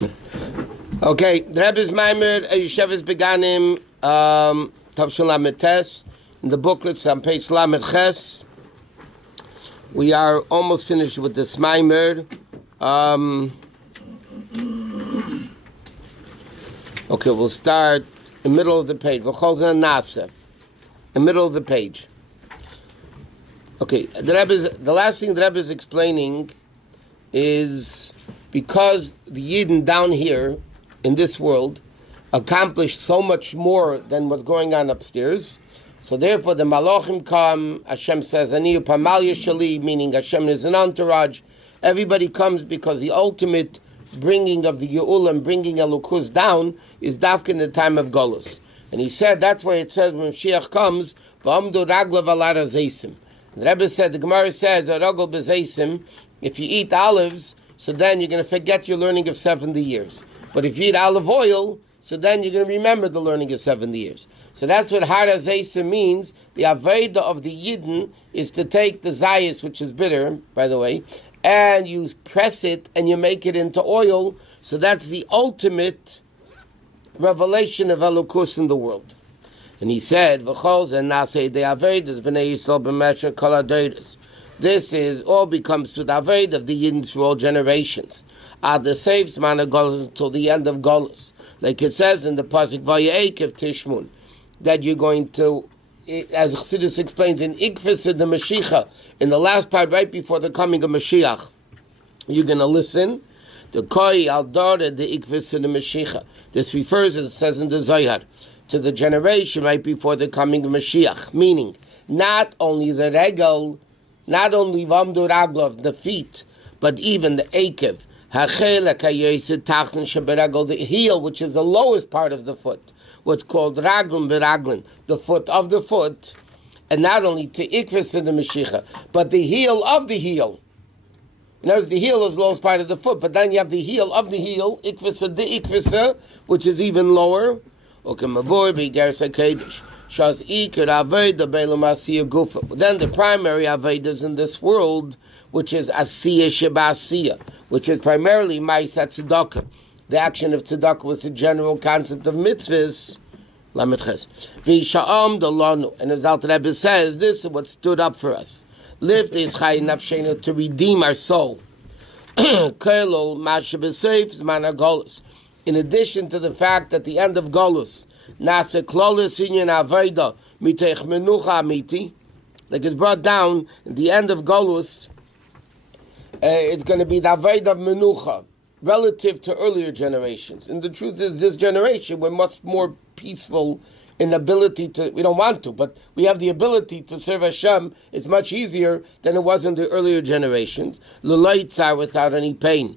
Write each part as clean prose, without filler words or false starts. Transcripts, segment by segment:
Okay, the Rebbe's Maamar, Yosef's Beganim, Tavshel Lamed Tes. In the booklets on page Lamed Ches, we are almost finished with this Maamar. Okay, we'll start in the middle of the page. V'cholzeh Nasa, in the middle of the page. Okay, the last thing the Rebbe is explaining is because the Yidden down here in this world accomplished so much more than what's going on upstairs. So therefore the Malachim come, Hashem says, Ani Pamalya Shali, meaning Hashem is an entourage. Everybody comes because the ultimate bringing of the Ye'ul and bringing Elokus down is dafka in the time of Golus. And he said, that's why it says when Mashiach comes, V'amdu raglav alara zeisim. The Rebbe said, the Gemara says, Ragol bezeisim, if you eat olives, so then you're going to forget your learning of 70 years. But if you eat olive oil, so then you're going to remember the learning of 70 years. So that's what Hara Zeisa means. The Aveda of the Yidden is to take the Zayis, which is bitter, by the way, and you press it and you make it into oil. So that's the ultimate revelation of Elokus in the world. And he said, V'chol ze nasei de Avedas b'nei Yisrael b'mesher kol hadoros. This is all becomes through the Aved of the Yidden through all generations. Ad the saves man of Golus until the end of Golus. Like it says in the Pasuk Vayekev Tishmun, that you're going to, as Chassidus explains in Ikvis in the Mashiach, in the last part right before the coming of Mashiach, you're going to listen. The Koi al Dore the Ikvis in the Mashiach. This refers, as it says in the Zohar, to the generation right before the coming of Mashiach, meaning not only the Regel, not only Vamdu Raglav, the feet, but even the Akev, the heel, which is the lowest part of the foot, what's called Raglin Beraglin, the foot of the foot, and not only to Ikvis in the Mashiach, but the heel of the heel. In other words, the heel is the lowest part of the foot, but then you have the heel of the heel, Ikvisa de Ikvisa, which is even lower. Then the primary Avedas in this world, which is Asiya Sheba, which is primarily Ma'aseh Tzedakah. The action of Tzedakah was the general concept of mitzvahs. V'sha'am delanu, and as Alter Rebbe says, this is what stood up for us. Lived is Chai Nafshenu, to redeem our soul. Kelol Masha B'Seif Zman HaGolus. In addition to the fact that the end of Golus, Nasa Klolis Inyan Aveda Mitech Menucha Amiti, like it's brought down at the end of Golus, it's going to be the Aveda of Menucha, relative to earlier generations. And the truth is, this generation, we're much more peaceful in the ability to, we don't want to, but we have the ability to serve Hashem. It's much easier than it was in the earlier generations. L'leitzar, without any pain.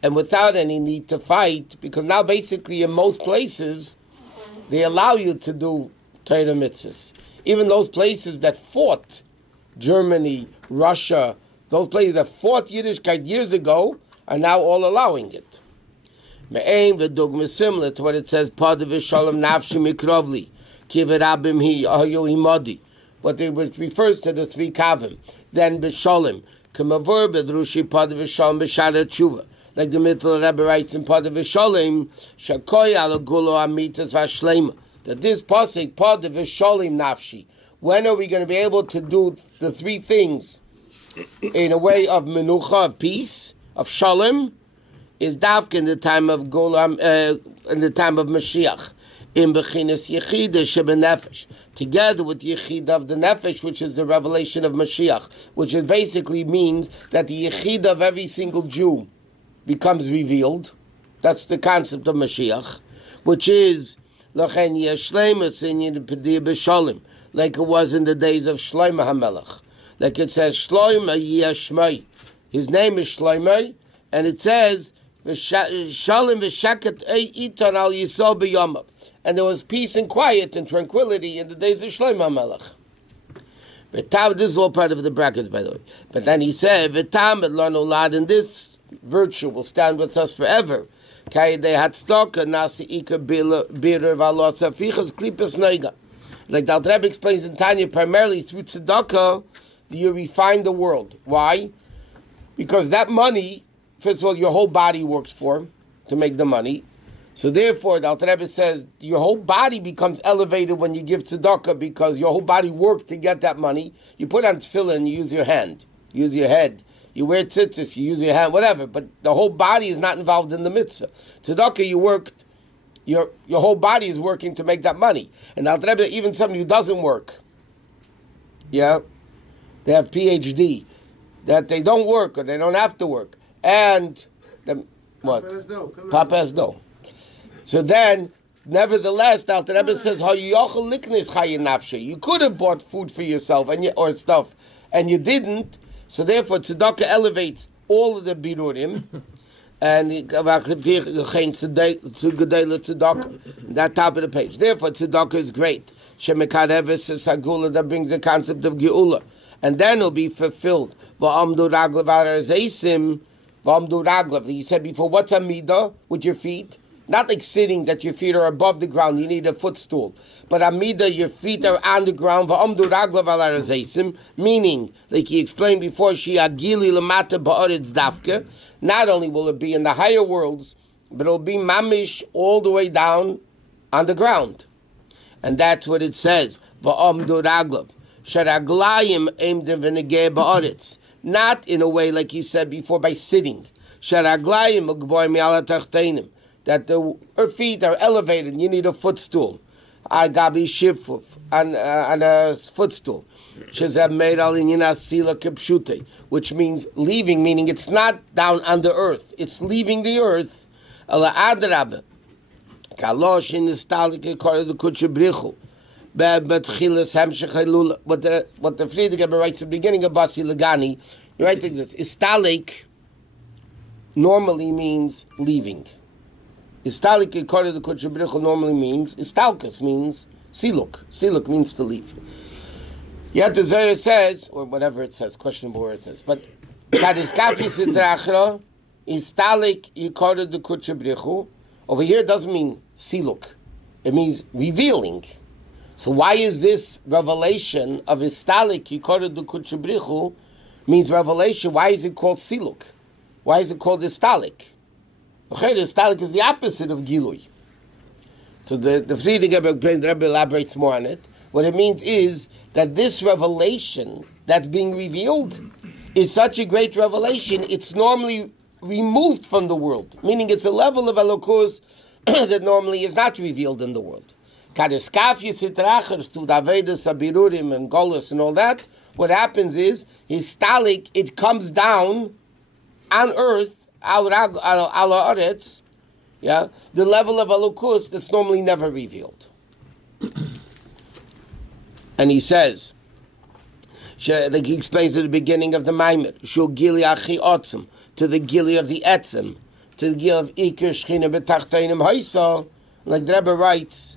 And without any need to fight, because now basically in most places, they allow you to do Torah mitzvahs. Even those places that fought, Germany, Russia, those places that fought Yiddishkeit years ago, are now all allowing it. Me'ein v'dugma, similar to what it says, Padav v'shalom nafshi mikrovli, kiverabim hi ahayu imodi, but it refers to the three kavim. Then b'shalom, k'mavur b'drushi Padav v'shalom b'shara tshuva. Like the Mitzvah Rebbe writes in Padav v'shalom, shakoy ala gulo amitas v'ashleima, that this pasuk, Padav v'shalom nafshi, when are we going to be able to do the three things in a way of menucha, of peace, of shalom, is dafka in the time of Golam, in the time of Mashiach, in bechinas yechida shebenefesh, together with yechida of the nefesh, which is the revelation of Mashiach, which is basically means that the yechida of every single Jew becomes revealed. That's the concept of Mashiach, which is lachen yeshleimus in yedipedi b'shalim, like it was in the days of Shlomo HaMelech. Like it says, Shlomo Yeshmai. His name is Shlomo, and it says, Shalom v'shaket iton al Yisrael b'yomav. And there was peace and quiet and tranquility in the days of Shlomo HaMelech. This is all part of the brackets, by the way. But then he said, V'tam et lo nolad, and this virtue will stand with us forever. Kayedei hatzedakah nasi ika birer v'alo safichas klipas noiga. Like the Rebbe explains in Tanya, primarily through tzedakah, you refine the world. Why? Because that money first of all, your whole body works for to make the money. So therefore, the Alter Rebbe says your whole body becomes elevated when you give tzedakah because your whole body worked to get that money. You put on tefillin, you use your hand, you use your head. You wear tzitzis, you use your hand, whatever. But the whole body is not involved in the mitzvah. Tzedakah, you worked. Your whole body is working to make that money. And the Alter Rebbe, even somebody who doesn't work, yeah, they have PhD, that they don't work or they don't have to work, and what? Papa has no. So then, nevertheless, the Alter Rebbe says, you could have bought food for yourself or stuff, and you didn't. So therefore, tzedakah elevates all of the birurim, and that top of the page. Therefore, tzedakah is great. Shemekareves is sagula that brings the concept of geula, and then it'll be fulfilled. Va'amdu raglav arazeisim, va'amdu raglav. You said before, what's a midah with your feet? Not like sitting, that your feet are above the ground, you need a footstool. But amida, your feet are on the ground, meaning, like he explained before, not only will it be in the higher worlds, but it'll be mamish all the way down on the ground. And that's what it says, not in a way like he said before by sitting. That the feet are elevated, you need a footstool. I gabi shifuf and a footstool. Which means leaving, meaning it's not down on the earth, it's leaving the earth. What the Friedrich Rebbe writes at the beginning of Basi LeGani, he writes like this: Istalik normally means leaving. Istalik according to Kutcher Brichel normally means, Istalkus means siluk. Siluk means to leave. Yet the Zohar says, or whatever it says, questionable where it says, but Kadiskafi Sitrachra, Istalik according to Kutcher Brichel, over here doesn't mean siluk. It means revealing. So why is this revelation of Istalik according to Kutcher Brichel means revelation? Why is it called siluk? Why is it called Istalik? Istalik is the opposite of Gilui. So the Friedrich Rebbe elaborates more on it. What it means is that this revelation that's being revealed is such a great revelation, it's normally removed from the world, meaning it's a level of Elokus that normally is not revealed in the world. Kadiskafis to Davedas, Abirurim, and Golus and all that, what happens is, Istalik, it comes down on earth, yeah, the level of Elokus that's normally never revealed. And he says, like he explains at the beginning of the Maamar, Shu Gili Achi Otzim, to the Gili of the Etzim, to the Gili of Iker Shchina B'Tachteinim Haisa, like the Rebbe writes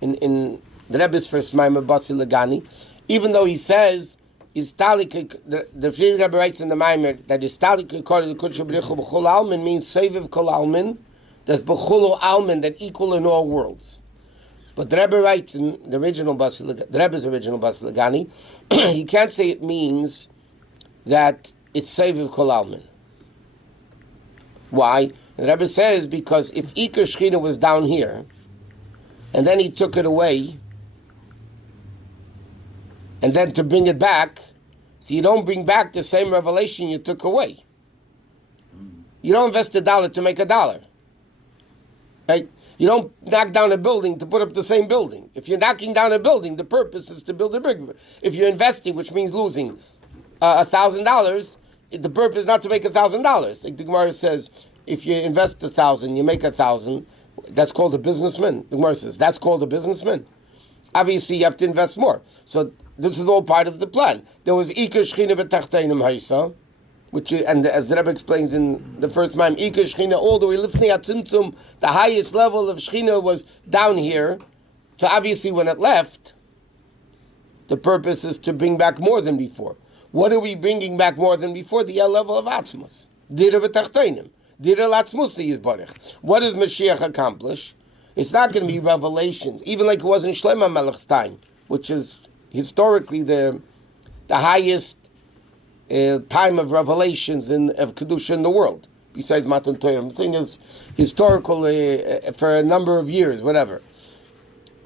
in the Rebbe's first Maamar, Basi LeGani, even though he says, Istalik, the Friedrich Rebbe writes in the Maamar that Istalik according to Kutcher B'Richel B'chol Almin means Seviv Kol Almin, that's B'chol Almin, that equal in all worlds. But the Rebbe writes in the original Basi, the Rebbe's original Basi LeGani, he can't say it means that it's Seviv Kol Almin. Why? The Rebbe says because if Iker Shechina was down here, and then he took it away, and then to bring it back, so you don't bring back the same revelation you took away. You don't invest $1 to make $1. Right? You don't knock down a building to put up the same building. If you're knocking down a building, the purpose is to build a bigger. If you're investing, which means losing $1,000, the purpose is not to make $1,000. Like the Gemara says, if you invest 1,000, you make 1,000. That's called a businessman. The Gemara says that's called a businessman. Obviously, you have to invest more. So this is all part of the plan. There was Iker Shchina B'Tachteinim Haisa, which, and as the Rebbe explains in the first Maam, Iker Shchina, all the way Lifnei HaTzimtzum, the highest level of Shchina was down here. So obviously, when it left, the purpose is to bring back more than before. What are we bringing back more than before? The level of Atzmus. Dira B'Tachteinim. Dira L'Atzmus Yizbarech. What does Mashiach accomplish? It's not going to be revelations, even like it was in Shlomo Melech's time, which is historically the highest time of revelations of Kedusha in the world. besides Matan Torah. I'm saying is historical for a number of years, whatever.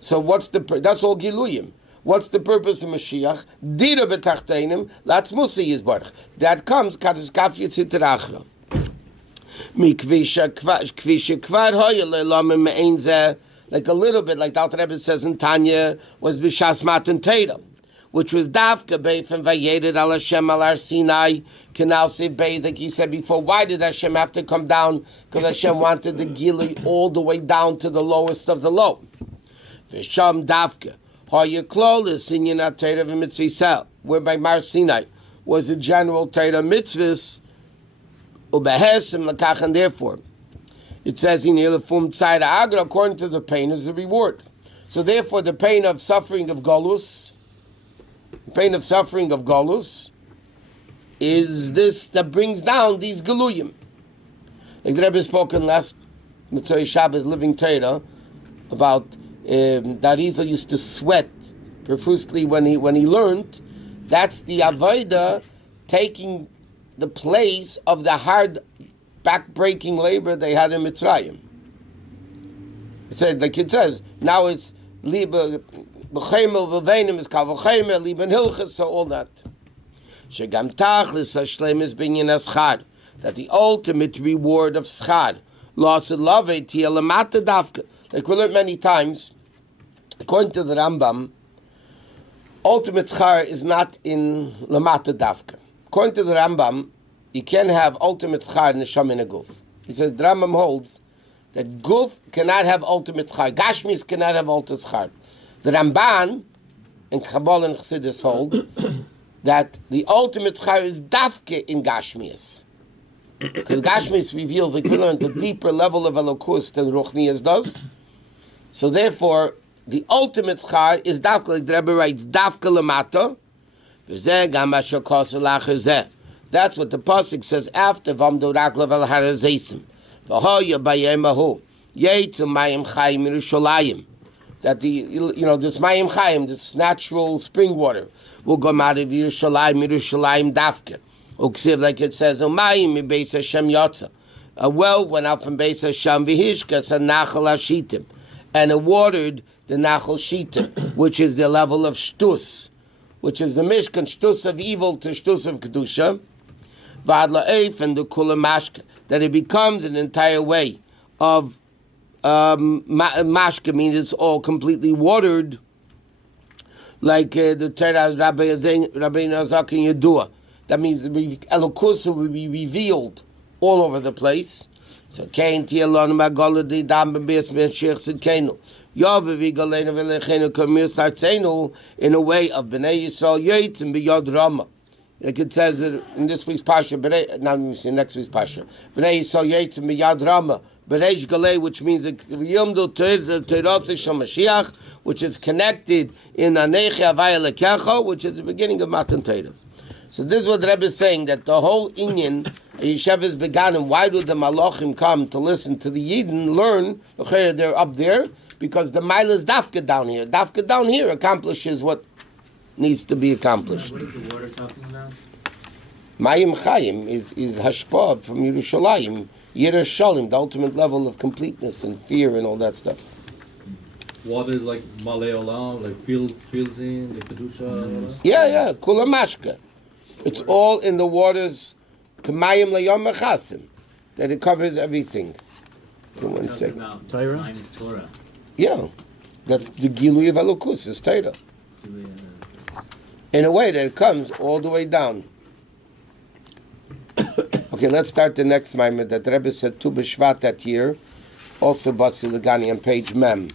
So that's all Giluyim. What's the purpose of Mashiach? Dira b'tachteinim, latzmusi yizbarach. That comes, kadosh kaf yitzit rachra. Mikvisha kvar hoya le'lamim me'ein zeh, like a little bit, like the Alter Rebbe says in Tanya, was b'shas Matan Torah, which was dafka beif and vayered al Hashem al Har Sinai, canal save beif, like he said before. Why did Hashem have to come down? Because Hashem wanted the Gili all the way down to the lowest of the low. V'sham dafka. Whereby Mar Sinai was a general Torah mitzvahs, and therefore it says in Hilafum Tzayda Agra, according to the pain is the reward. So therefore the pain of suffering of Golus, is this that brings down these Galuyim. Like the Rebbe spoken last Mitzvah Shabbos Living Torah about that Arizal used to sweat profusely when he learned. That's the avodah taking the place of the hard back-breaking labor they had in Mitzrayim. It said, like it says, now it's liba b'chemel v'veinim is kal v'chemel liba hilchas, so all that. Shegam tachlis hashleim is binyan aschad, that the ultimate reward of schad lost love tia lamata dafka. Like we learned many times, according to the Rambam, ultimate schar is not in lamata dafka. According to the Rambam, you can't have ultimate schar in the sham in a guf. He says the Rambam holds that guf cannot have ultimate schar. Gashmis cannot have ultimate schar. The Ramban and Kabbalah and Chassidus hold that the ultimate schar is dafke in Gashmis. Because Gashmis reveals equivalent a deeper level of elokus than Ruchnias does. So therefore, the ultimate schar is dafka, like the Rebbe writes, dafka lamata. That's what the pasuk says after Vamdo Raklav al Harazesim. That this Mayim Chaim, this natural spring water, will come out of Yerushalayim dafka. Like it says, a well went out from Beis Hashem v'hishkas and Nachal Hashitim, and it watered the Nachal Shitim, which is the level of shtus, which is the mishkan shtus of evil to shtus of kedusha, v'ad la'eif and the kula mashka, that it becomes an entire way of mashka, means it's all completely watered, like the Torah Rabbi Nazak and Yedua. That means the Elokus will be revealed all over the place. So Kain Tielon Magoladi Dam Bes Ben Sheikh Sidkenu. Yavi Galena Velechenu Kamir Sartenu in a way of Bnei Yisrael Yates and Biyad Rama. Like it says in this week's Pasha, now let me see next week's Pasha. Bnei Yisrael Yates and Biyad Rama. Bereish Galei, which means Yomdo Teirotze Shal Mashiach, which is connected in Aneche Avaya Lekecha, which is the beginning of Matan Torah. So this is what the Rebbe is saying, that the whole Inyan, Yeshiva is begun, and why do the Malachim come to listen to the Yidden, learn, they're up there, because the Maila is Dafka down here. Dafka down here accomplishes what needs to be accomplished. What is the water talking about? Mayim Chaim is Hashpah from Yerushalayim, Yerushalayim, the ultimate level of completeness and fear and all that stuff. Water is like Malay Olam, like fields in the Kedusha. Yeah, Kula Mashka. It's all in the waters, K'mayim Layom Mechasim, that it covers everything. Come on, second. Torah? Torah. Yeah, that's the Gilui of Elokus, it's Torah. In a way that it comes all the way down. Okay, let's start the next Maamar that Rebbe said Tu B'Shvat that year, also Basi LeGani on page Mem.